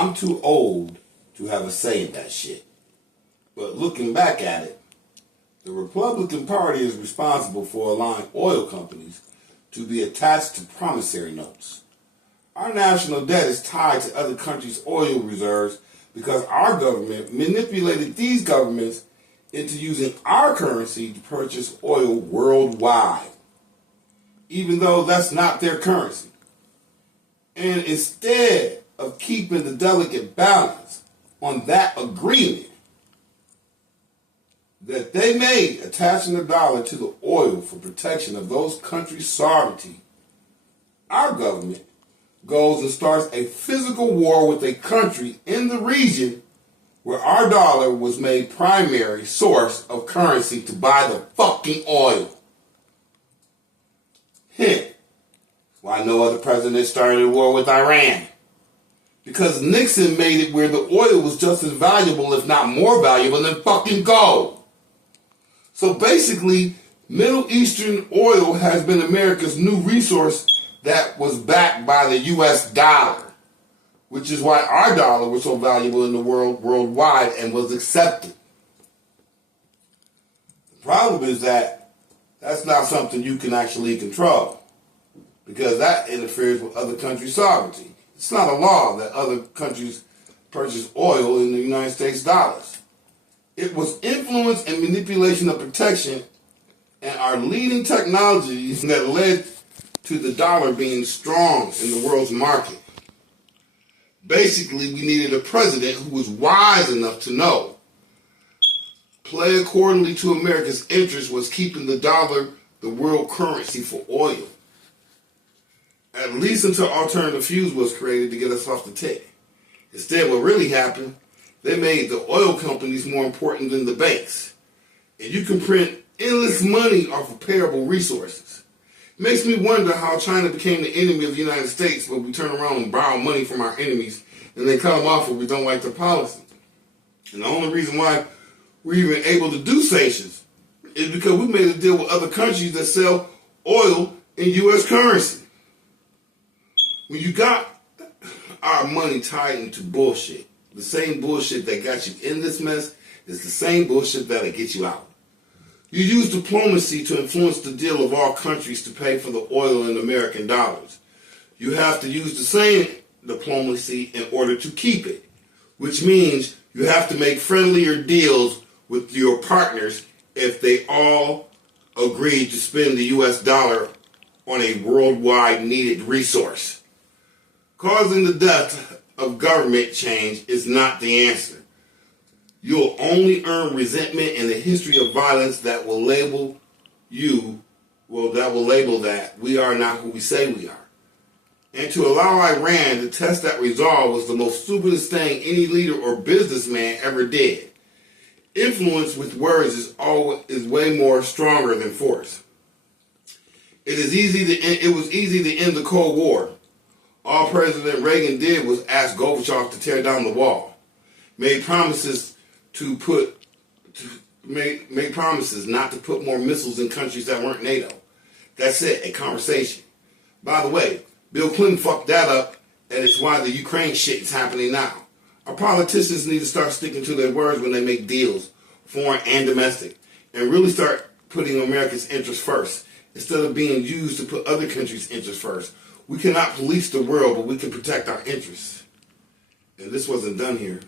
I'm too old to have a say in that shit. But looking back at it, the Republican Party is responsible for allowing oil companies to be attached to promissory notes. Our national debt is tied to other countries' oil reserves because our government manipulated these governments into using our currency to purchase oil worldwide, even though that's not their currency. And instead of keeping the delicate balance on that agreement that they made, attaching the dollar to the oil for protection of those countries' sovereignty, our government goes and starts a physical war with a country in the region where our dollar was made primary source of currency to buy the fucking oil. Hint, why no other president started a war with Iran. Because Nixon made it where the oil was just as valuable, if not more valuable, than fucking gold. So basically, Middle Eastern oil has been America's new resource that was backed by the U.S. dollar, which is why our dollar was so valuable in the world worldwide and was accepted. The problem is that that's not something you can actually control, because that interferes with other countries' sovereignty. It's not a law that other countries purchase oil in the United States dollars. It was influence and manipulation of protection and our leading technologies that led to the dollar being strong in the world's market. Basically, we needed a president who was wise enough to know play accordingly to America's interest was keeping the dollar the world currency for oil. At least until alternative fuels was created to get us off the tick. Instead, what really happened, they made the oil companies more important than the banks. And you can print endless money off of payable resources. It makes me wonder how China became the enemy of the United States, but we turn around and borrow money from our enemies and they cut them off if we don't like their policy. And the only reason why we're even able to do sanctions is because we made a deal with other countries that sell oil in U.S. currency. When you got our money tied into bullshit, the same bullshit that got you in this mess is the same bullshit that'll get you out. You use diplomacy to influence the deal of all countries to pay for the oil in American dollars. You have to use the same diplomacy in order to keep it, which means you have to make friendlier deals with your partners if they all agree to spend the U.S. dollar on a worldwide needed resource. Causing the death of government change is not the answer. You'll only earn resentment in the history of violence that will label that we are not who we say we are. And to allow Iran to test that resolve was the most stupidest thing any leader or businessman ever did. Influence with words is way more stronger than force. It was easy to end the Cold War. All President Reagan did was ask Gorbachev to tear down the wall. Made promises not to put more missiles in countries that weren't NATO. That's it, a conversation. By the way, Bill Clinton fucked that up, and it's why the Ukraine shit is happening now. Our politicians need to start sticking to their words when they make deals, foreign and domestic, and really start putting America's interests first, instead of being used to put other countries' interests first. We cannot police the world, but we can protect our interests. And this wasn't done here.